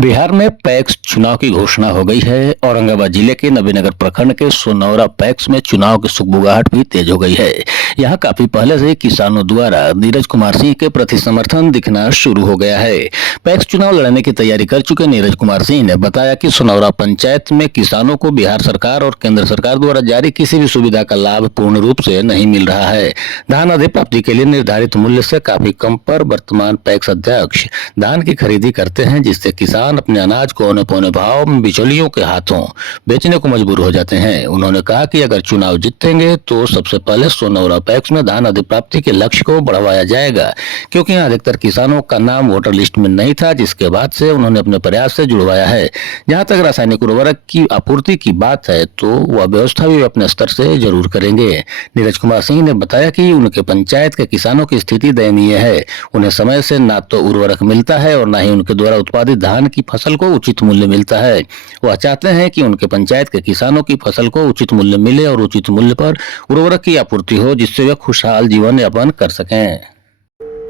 बिहार में पैक्स चुनाव की घोषणा हो गई है। औरंगाबाद जिले के नबीनगर प्रखंड के सोनौरा पैक्स में चुनाव की सुगबुगाहट भी तेज हो गई है। यहां काफी पहले से किसानों द्वारा नीरज कुमार सिंह के प्रति समर्थन दिखना शुरू हो गया है। पैक्स चुनाव लड़ने की तैयारी कर चुके नीरज कुमार सिंह ने बताया कि सोनौरा पंचायत में किसानों को बिहार सरकार और केंद्र सरकार द्वारा जारी किसी भी सुविधा का लाभ पूर्ण रूप से नहीं मिल रहा है। धान अधिप्राप्ति के लिए निर्धारित मूल्य से काफी कम पर वर्तमान पैक्स अध्यक्ष धान की खरीदी करते हैं, जिससे किसान अपने अनाज को औने पौने भाव में बिचौलियों के हाथों बेचने को मजबूर हो जाते हैं। उन्होंने कहा कि अगर चुनाव जीतेंगे तो सबसे पहले सोनौरा पैक्स में धान अधिप्राप्ति के लक्ष्य को बढ़ाया जाएगा, क्योंकि यहाँ अधिकतर किसानों का नाम वोटर लिस्ट में नहीं था, जिसके बाद से उन्होंने अपने प्रयास से जुड़वाया है। जहाँ तक रासायनिक उर्वरक की आपूर्ति की बात है तो वह व्यवस्था भी अपने स्तर से जरूर करेंगे। नीरज कुमार सिंह ने बताया कि उनके पंचायत के किसानों की स्थिति दयनीय है। उन्हें समय से ना तो उर्वरक मिलता है और न ही उनके द्वारा उत्पादित धान की फसल को उचित मूल्य मिलता है। वह चाहते हैं कि उनके पंचायत के किसानों की फसल को उचित मूल्य मिले और उचित मूल्य पर उर्वरक की आपूर्ति हो, जिससे वे खुशहाल जीवन यापन कर सकें।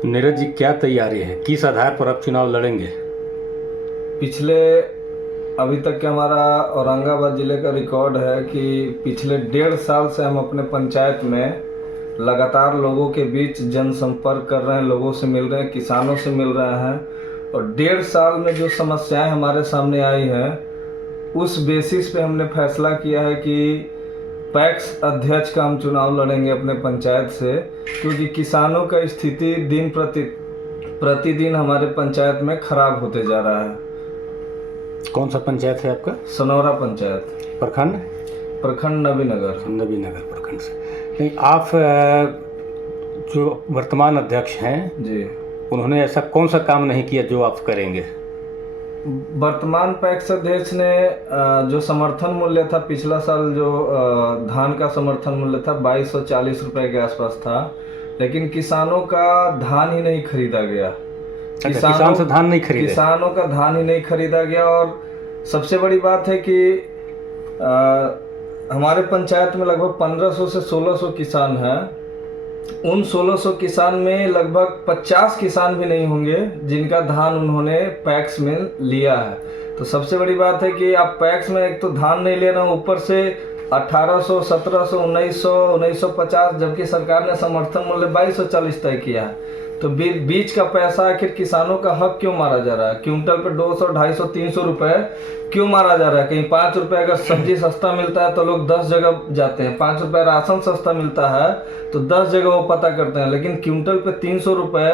नीरज जी, क्या तैयारी है? किस आधार पर आप चुनाव लड़ेंगे? अभी तक के हमारा औरंगाबाद ज़िले का रिकॉर्ड है कि पिछले 1.5 साल से हम अपने पंचायत में लगातार लोगों के बीच जनसंपर्क कर रहे हैं, लोगों से मिल रहे हैं, किसानों से मिल रहे हैं और 1.5 साल में जो समस्याएं हमारे सामने आई हैं उस बेसिस पे हमने फैसला किया है कि पैक्स अध्यक्ष का हम चुनाव लड़ेंगे अपने पंचायत से, क्योंकि किसानों का स्थिति दिन प्रतिदिन हमारे पंचायत में खराब होते जा रहा है। कौन सा पंचायत है आपका? सोनौरा पंचायत। प्रखंड नबीनगर प्रखंड से। नहीं, आप जो वर्तमान अध्यक्ष हैं जी, उन्होंने ऐसा कौन सा काम नहीं किया जो आप करेंगे? वर्तमान पैक्स अध्यक्ष ने जो समर्थन मूल्य था पिछला साल, जो धान का समर्थन मूल्य था 2240 रुपये के आसपास था, लेकिन किसानों का धान ही नहीं खरीदा गया। किसानों से धान नहीं खरीदा, किसानों का धान ही नहीं खरीदा गया। और सबसे बड़ी बात है कि हमारे पंचायत में लगभग 1500 से 1600 किसान हैं। उन 1600 किसान में लगभग 50 किसान भी नहीं होंगे जिनका धान उन्होंने पैक्स में लिया है। तो सबसे बड़ी बात है कि आप पैक्स में एक तो धान नहीं ले रहे हो, ऊपर से 1800, 1700, 1900, 1950, जबकि सरकार ने समर्थन मूल्य 2240 तय किया है। तो बीच का पैसा आखिर किसानों का हक क्यों मारा जा रहा है? क्विंटल पे 200, 250, 300 रुपए क्यों मारा जा रहा है? कहीं 5 रुपए अगर सब्जी सस्ता मिलता है तो लोग 10 जगह जाते हैं, 5 रुपए राशन सस्ता मिलता है तो 10 जगह वो पता करते हैं, लेकिन क्विंटल पे 300 रुपए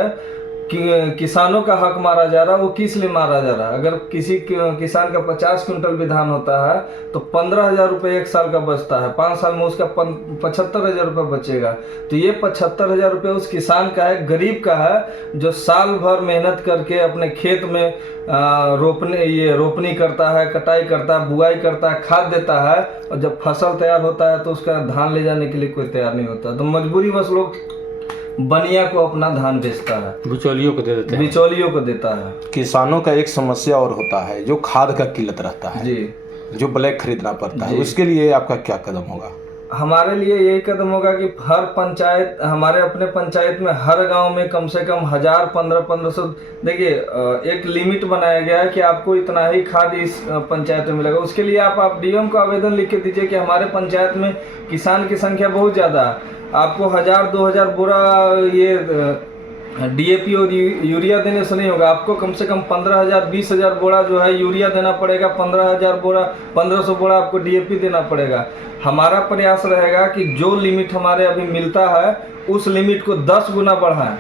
किसानों का हक मारा जा रहा है। वो किस लिए मारा जा रहा है? अगर किसी किसान का 50 क्विंटल भी धान होता है तो 15,000 रुपये एक साल का बचता है, 5 साल में उसका 75,000 रुपये बचेगा। तो ये 75,000 रुपये उस किसान का है, गरीब का है, जो साल भर मेहनत करके अपने खेत में रोपनी करता है, कटाई करता है, बुआई करता है, खाद देता है, और जब फसल तैयार होता है तो उसका धान ले जाने के लिए कोई तैयार नहीं होता। तो मजबूरी बस लोग बनिया को अपना धान बेचता है, बिचौलियों को दे देते हैं, बिचौलियों को देता है। किसानों का एक समस्या और होता है जो खाद का किल्लत रहता है जी, जो ब्लैक खरीदना पड़ता है। उसके लिए आपका क्या कदम होगा? हमारे लिए यही कदम होगा कि हर पंचायत, हमारे अपने पंचायत में हर गांव में कम से कम 1000, 1500, देखिए एक लिमिट बनाया गया है कि आपको इतना ही खाद इस पंचायत में मिलेगा। उसके लिए आप डीएम को आवेदन लिख के दीजिए कि हमारे पंचायत में किसान की संख्या बहुत ज़्यादा है, आपको 1000-2000 बोरा ये डीएपी और यूरिया देने से नहीं होगा, आपको कम से कम 15,000, 20,000 बोरा जो है यूरिया देना पड़ेगा, 15,000 बोरा, 1500 बोरा आपको डीएपी देना पड़ेगा। हमारा प्रयास रहेगा कि जो लिमिट हमारे अभी मिलता है उस लिमिट को 10 गुना बढ़ाएं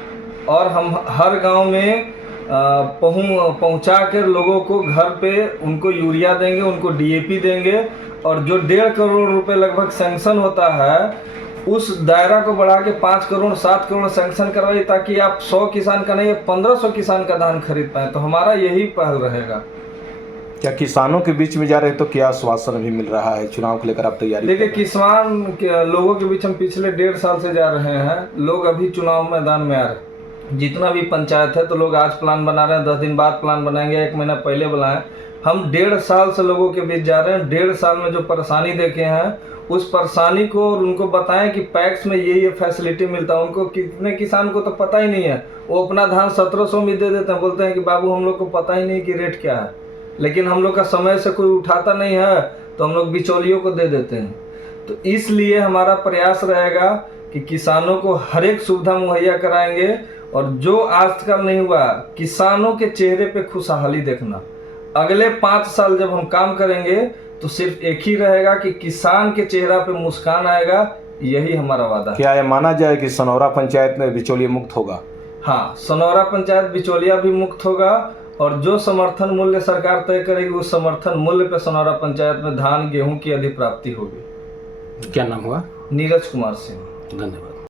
और हम हर गांव में पहुंचा कर लोगों को घर पे उनको यूरिया देंगे, उनको डीएपी देंगे, और जो 1.5 करोड़ रुपए लगभग सैंक्शन होता है उस दायरा को बढ़ा के 5 करोड़ 7 करोड़ सैंक्शन करवाइए, ताकि आप 100 किसान का नहीं 1500 किसान का धान खरीद पाए। तो हमारा यही पहल रहेगा। क्या किसानों के बीच में जा रहे तो क्या आश्वासन भी मिल रहा है? चुनाव को लेकर आप तैयारी? देखिए, किसान लोगों के बीच हम पिछले 1.5 साल से जा रहे हैं, लोग अभी चुनाव मैदान में आ रहे हैं। जितना भी पंचायत है तो लोग आज प्लान बना रहे हैं, 10 दिन बाद प्लान बनाएंगे, 1 महीना पहले बनाएं। हम 1.5 साल से लोगों के बीच जा रहे हैं। 1.5 साल में जो परेशानी देखे हैं उस परेशानी को और उनको बताएं कि पैक्स में ये फैसिलिटी मिलता है। उनको कितने किसान को तो पता ही नहीं है, वो अपना धान 1700 में दे देते हैं, बोलते हैं कि बाबू हम लोग को पता ही नहीं कि रेट क्या है। लेकिन हम लोग का समय से कोई उठाता नहीं है तो हम लोग बिचौलियों को दे देते हैं। तो इसलिए हमारा प्रयास रहेगा कि किसानों को हर एक सुविधा मुहैया कराएंगे, और जो आज तक नहीं हुआ, किसानों के चेहरे पे खुशहाली देखना। अगले 5 साल जब हम काम करेंगे तो सिर्फ एक ही रहेगा कि किसान के चेहरा पे मुस्कान आएगा, यही हमारा वादा है। क्या यह माना जाए कि सनौरा पंचायत में बिचौलिया मुक्त होगा? हाँ, सनौरा पंचायत बिचौलिया भी मुक्त होगा, और जो समर्थन मूल्य सरकार तय करेगी उस समर्थन मूल्य पे सनौरा पंचायत में धान गेहूं की अधिप्राप्ति होगी। क्या नाम हुआ? नीरज कुमार सिंह। धन्यवाद।